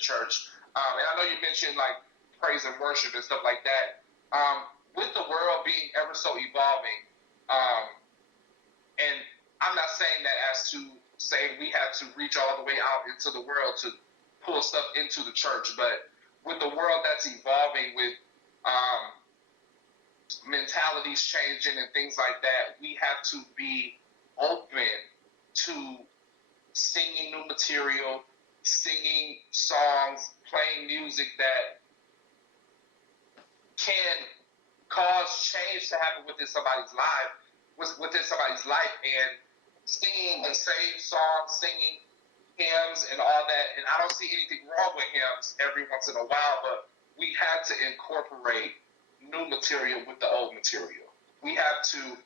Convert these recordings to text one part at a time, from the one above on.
church. And I know you mentioned like praise and worship and stuff like that. With the world being ever so evolving, and I'm not saying that as to say we have to reach all the way out into the world to pull stuff into the church, but with the world that's evolving, with mentalities changing and things like that, we have to be open to singing new material, singing songs, playing music that can cause change to happen within somebody's life, and singing the same song, singing hymns and all that. And I don't see anything wrong with hymns every once in a while, but we have to incorporate new material with the old material. We have to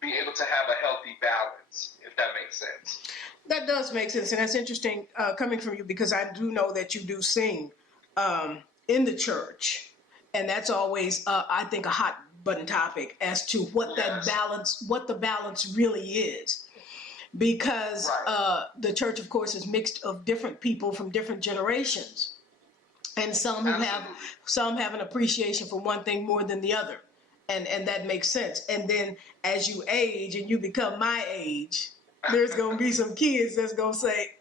be able to have a healthy balance, if that makes sense. That does make sense, and that's interesting coming from you, because I do know that you do sing in the church, and that's always, I think, a hot button topic as to what that balance, what the balance really is, because the church, of course, is mixed of different people from different generations, and some have an appreciation for one thing more than the other, and that makes sense. And then as you age and you become my age, there's going to be some kids that's going to say,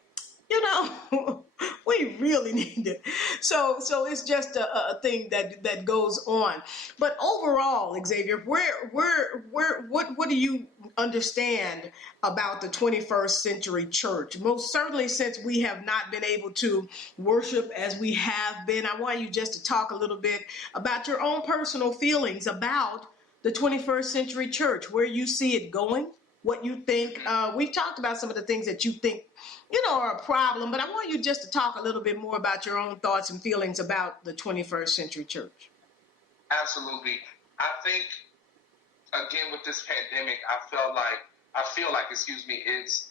you know, we really need it. So it's just a thing that goes on. But overall, Xavier, what do you understand about the 21st century church? Most certainly, since we have not been able to worship as we have been, I want you just to talk a little bit about your own personal feelings about the 21st century church, where you see it going, what you think. We've talked about some of the things that you think, are a problem, but I want you just to talk a little bit more about your own thoughts and feelings about the 21st century church. Absolutely. I think, again, with this pandemic, I feel like, it's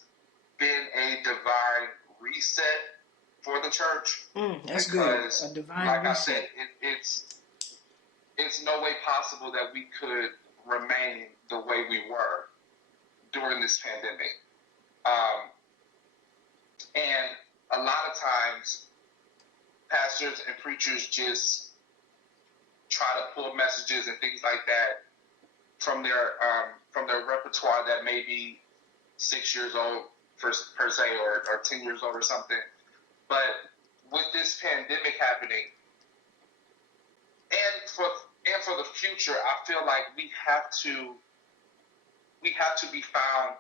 been a divine reset for the church. That's because, good. A divine like reset. I said, it's no way possible that we could remain the way we were during this pandemic. And a lot of times, pastors and preachers just try to pull messages and things like that from their repertoire that may be 6 years old per se, or 10 years old or something. But with this pandemic happening, and for the future, I feel like we have to be found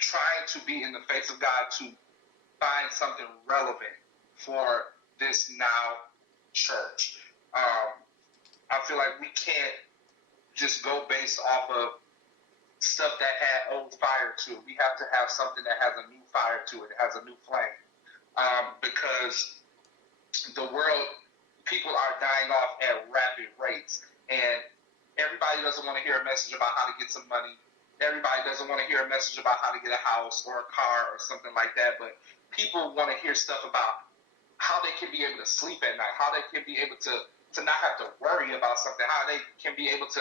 trying to be in the face of God to find something relevant for this now church. I feel like we can't just go based off of stuff that had old fire to it. We have to have something that has a new fire to it. It has a new flame. Because the world, people are dying off at rapid rates, and everybody doesn't want to hear a message about how to get some money. Everybody doesn't want to hear a message about how to get a house or a car or something like that, but people want to hear stuff about how they can be able to sleep at night, how they can be able to not have to worry about something, how they can be able to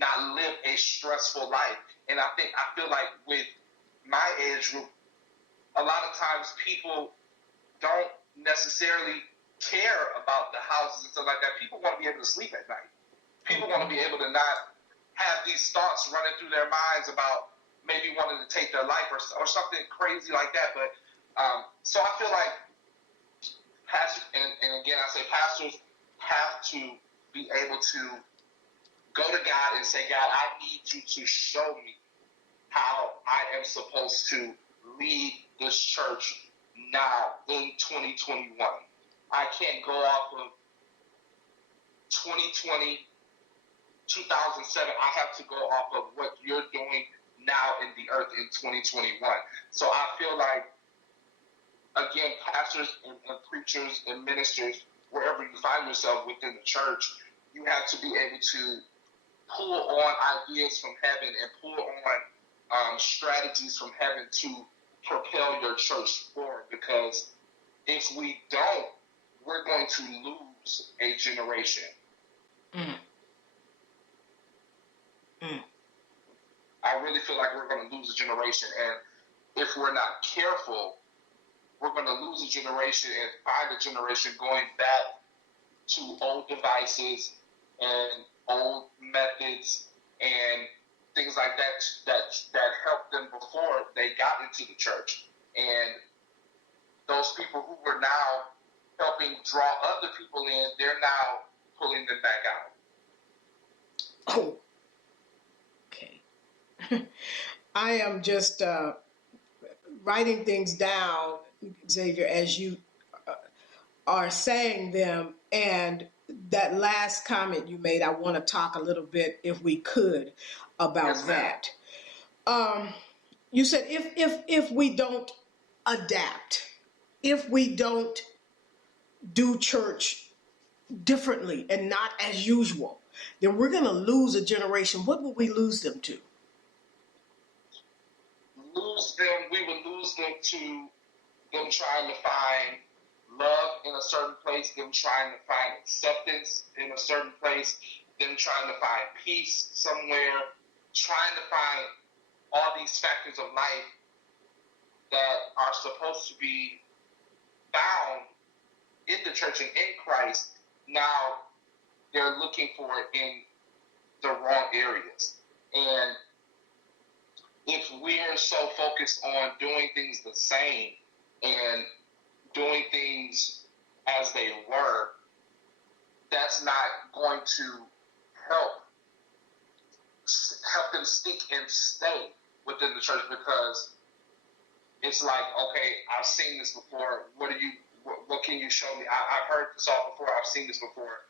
not live a stressful life. And I feel like with my age group, a lot of times people don't necessarily care about the houses and stuff like that. People want to be able to sleep at night. People want to be able to not have these thoughts running through their minds about maybe wanting to take their life or something crazy like that. But so I feel like pastors, and again I say pastors have to be able to go to God and say, God, I need you to show me how I am supposed to lead this church now in 2021. I can't go off of 2020, 2007. I have to go off of what you're doing now in the earth in 2021. So I feel like, again, pastors and preachers and ministers, wherever you find yourself within the church, you have to be able to pull on ideas from heaven and pull on strategies from heaven to propel your church forward. Because if we don't, we're going to lose a generation. I really feel like we're going to lose a generation, and if we're not careful, we're going to lose a generation and find a generation going back to old devices and old methods and things like that helped them before they got into the church. And those people who were now helping draw other people in, they're now pulling them back out. Oh, okay. I am just writing things down, Xavier, as you are saying them. And that last comment you made, I want to talk a little bit, if we could, about that. You said if we don't adapt, if we don't do church differently and not as usual, then we're going to lose a generation. What would we lose them to? We would lose them to them trying to find love in a certain place, them trying to find acceptance in a certain place, them trying to find peace somewhere, trying to find all these factors of life that are supposed to be found in the church and in Christ. Now they're looking for it in the wrong areas. And if we're so focused on doing things the same and doing things as they were, that's not going to help them stick and stay within the church, because it's like, okay, I've seen this before. What can you show me? I've heard this all before. I've seen this before.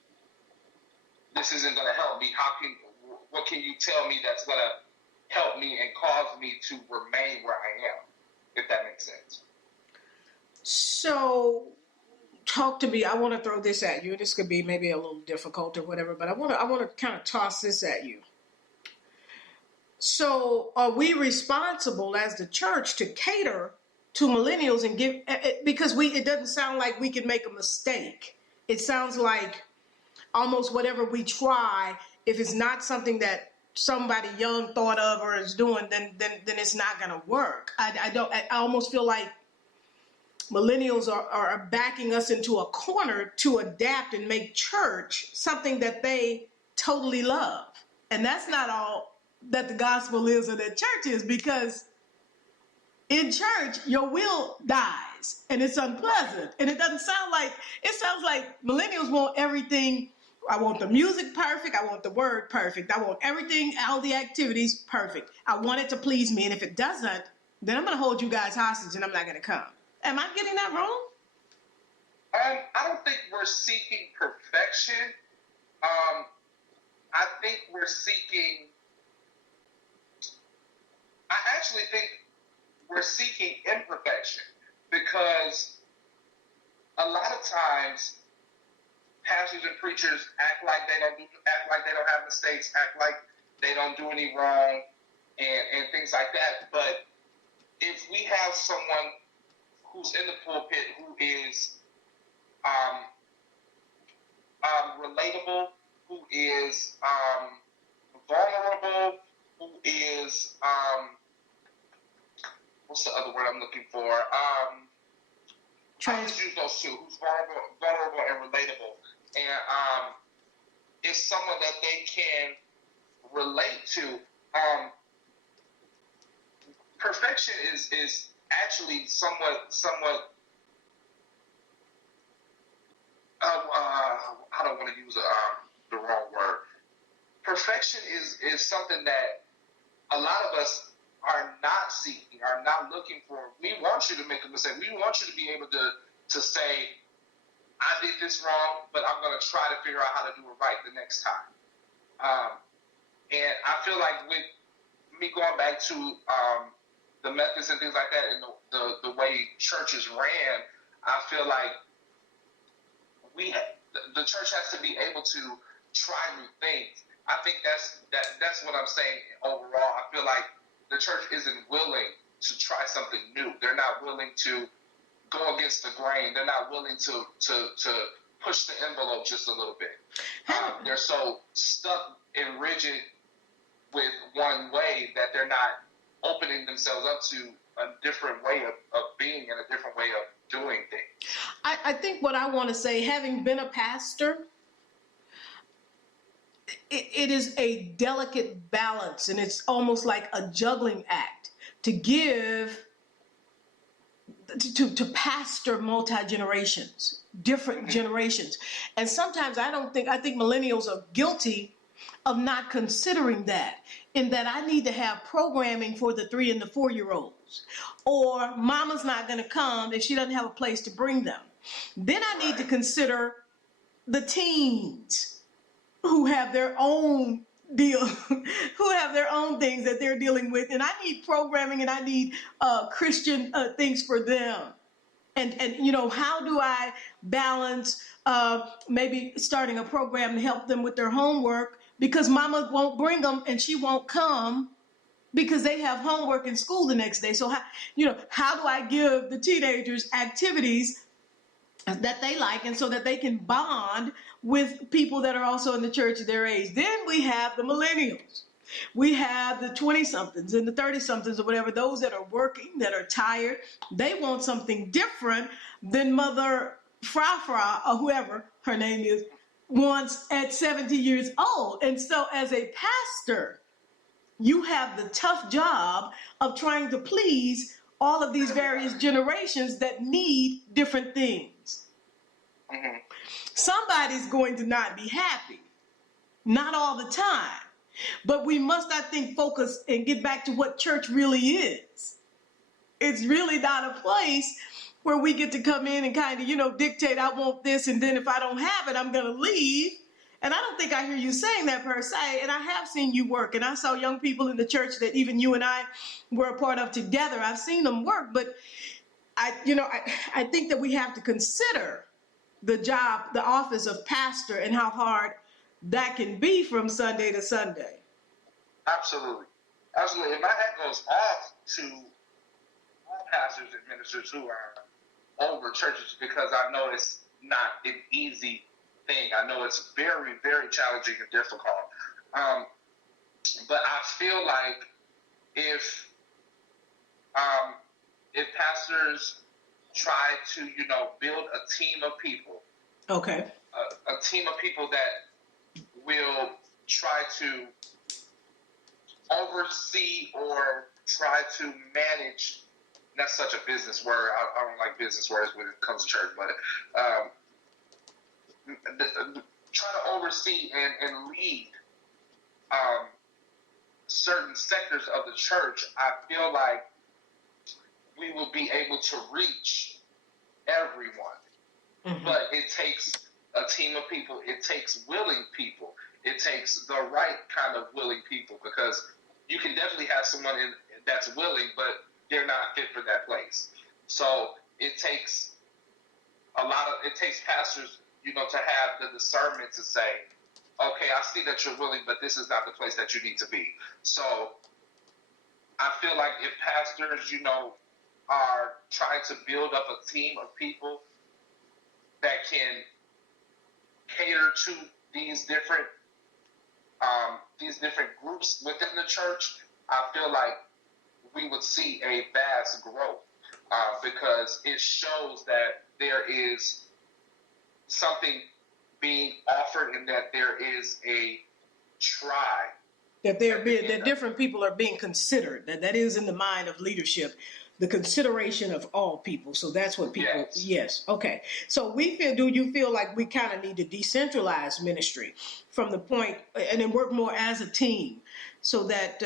This isn't going to help me. What can you tell me that's going to help me and cause me to remain where I am, if that makes sense? So, talk to me. I want to throw this at you. This could be maybe a little difficult or whatever, but I want to kind of toss this at you. So, are we responsible as the church to cater to millennials and give, because it doesn't sound like we can make a mistake. It sounds like almost whatever we try, if it's not something that somebody young thought of or is doing, then it's not going to work. I almost feel like millennials are backing us into a corner to adapt and make church something that they totally love. And that's not all that the gospel is or that church is, because in church, your will dies and it's unpleasant. And it sounds like millennials want everything. I want the music perfect. I want the word perfect. I want everything, all the activities perfect. I want it to please me. And if it doesn't, then I'm going to hold you guys hostage and I'm not going to come. Am I getting that wrong? I don't think we're seeking perfection. I think we're seeking, I actually think we're seeking imperfection, because a lot of times pastors and preachers act like they don't have mistakes, act like they don't do any wrong, and things like that. But if we have someone who's in the pulpit who is relatable, who is vulnerable, who is what's the other word I'm looking for? I'll just use those two. Who's vulnerable and relatable, and is someone that they can relate to. Perfection is actually somewhat. I don't want to use the wrong word. Perfection is something that a lot of us are not seeking, are not looking for. We want you to make a mistake. We want you to be able to say, I did this wrong, but I'm going to try to figure out how to do it right the next time. And I feel like with me going back to the methods and things like that, and the way churches ran, I feel like the church has to be able to try new things. I think that's what I'm saying overall. I feel like the church isn't willing to try something new. They're not willing to go against the grain. They're not willing to push the envelope just a little bit. They're so stuck and rigid with one way that they're not opening themselves up to a different way of being and a different way doing things. I think what I want to say, having been a pastor, it is a delicate balance, and it's almost like a juggling act to give to pastor multi-generations, different generations. And sometimes I think millennials are guilty of not considering that, in that I need to have programming for the 3 and the 4-year-olds, or mama's not going to come if she doesn't have a place to bring them. Then I need to consider the teens who have their own deal, who have their own things that they're dealing with, and I need programming, and I need Christian things for them. And how do I balance maybe starting a program to help them with their homework, because mama won't bring them and she won't come because they have homework in school the next day. So how do I give the teenagers activities that they like, and so that they can bond with people that are also in the church their age? Then we have the millennials. We have the 20-somethings and the 30-somethings or whatever, those that are working, that are tired. They want something different than Mother Fra or whoever her name is wants at 70 years old. And so as a pastor, you have the tough job of trying to please all of these various generations that need different things. Mm-hmm. Somebody's going to not be happy. Not all the time. But we must, I think, focus and get back to what church really is. It's really not a place where we get to come in and kind of, dictate, I want this, and then if I don't have it, I'm going to leave. And I don't think I hear you saying that per se. And I have seen you work, and I saw young people in the church that even you and I were a part of together. I've seen them work, but I think that we have to consider the job, the office of pastor, and how hard that can be from Sunday to Sunday. Absolutely. Absolutely. And my hat goes off to all pastors and ministers who are over churches, because I know it's not an easy thing. I know it's very, very challenging and difficult. But I feel like if pastors try to, build a team of people, okay, a team of people that will try to oversee or try to manage. That's such a business word. I don't like business words when it comes to church, but try to oversee and lead certain sectors of the church. I feel like we will be able to reach everyone. Mm-hmm. But it takes a team of people. It takes willing people. It takes the right kind of willing people, because you can definitely have someone that's willing, but they're not fit for that place. So it takes pastors, to have the discernment to say, okay, I see that you're willing, but this is not the place that you need to be. So I feel like if pastors, are trying to build up a team of people that can cater to these different groups within the church, I feel like we would see a vast growth, because it shows that there is something being offered, and that there is a try. That different people are being considered. That is in the mind of leadership, the consideration of all people. So that's what people. Yes. Okay. So do you feel like we kind of need to decentralize ministry from the point, and then work more as a team, so that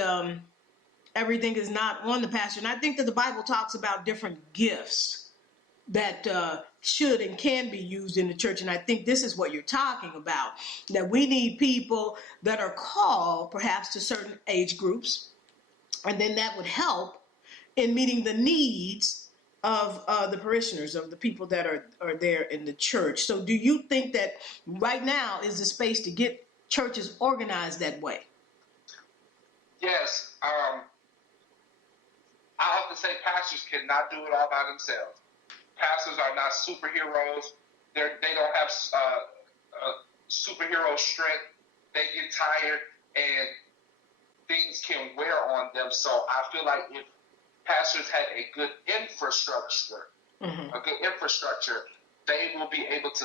everything is not on the pastor? And I think that the Bible talks about different gifts that should and can be used in the church. And I think this is what you're talking about, that we need people that are called perhaps to certain age groups, and then that would help in meeting the needs of the parishioners, of the people that are there in the church. So do you think that right now is the space to get churches organized that way? Yes. I have to say pastors cannot do it all by themselves. Pastors are not superheroes. They don't have superhero strength. They get tired, and things can wear on them. So I feel like if pastors had a good infrastructure a good infrastructure, they will be able to